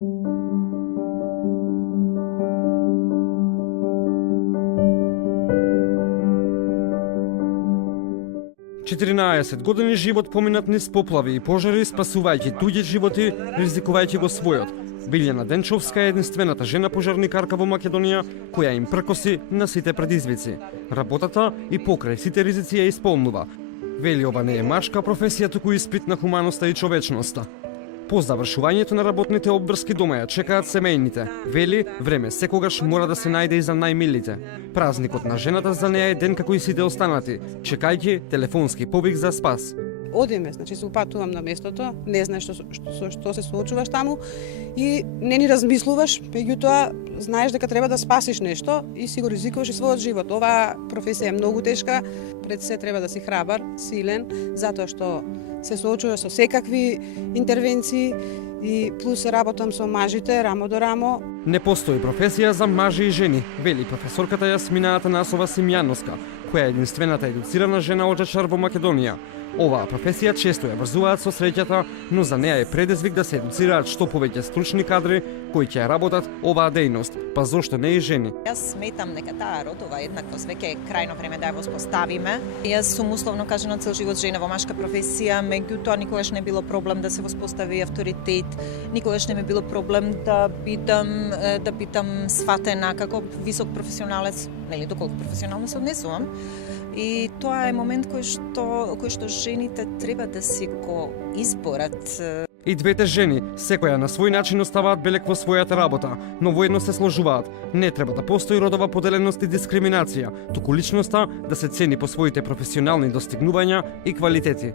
14 години живот поминат низ поплави и пожари, спасувајќи туѓи животи, ризикувајќи го својот. Билјана Денчовска е единствената жена пожарникарка во Македонија која им пркоси на сите предизвици. Работата и покрај сите ризици ја исполнува. Вели, ова не е машка професија, туку испит на хуманоста и човечноста. По завршувањето на работните обврски дома ја чекаат семејните. Вели, време секогаш мора да се најде и за најмилите. Празникот на жената за неа е ден како и сите останати, чекајќи телефонски повик за спас. Одиме, значи се упатувам на местото, не знаеш што се соочуваш таму и не ни размислуваш, меѓутоа знаеш дека треба да спасиш нешто и си го ризикуваш и својот живот. Оваа професија е многу тешка, пред се треба да си храбар, силен, затоа што се соочуваш со секакви интервенции и плюс работам со мажите рамо до рамо. Не постои професија за мажи и жени, вели професорката Јасмина Атанасова Симјановска, која е единствената едуцирана жена оджачар во Македонија. Оваа професија често ја врзуваат со среќата, но за неа е предизвик да се едуцираат што повеќе стручни кадри кои ќе работат оваа дејност, па зошто не и жени. Јас сметам дека таа родова еднаквост веќе е крајно време да ја воспоставиме. Јас сум условно кажано цел живот жена во машка професија, меѓутоа никогаш не било проблем да се воспостави авторитет, никогаш не ми било проблем да бидам сватена како висок професионалец, нели доколку професионално се однесувам. И тоа е момент кој што жените треба да си го изборат. И двете жени, секоја на свој начин оставаат белек во својата работа, но воедно се сложуваат. Не треба да постои родова поделеност и дискриминација, туку личноста да се цени по своите професионални достигнувања и квалитети.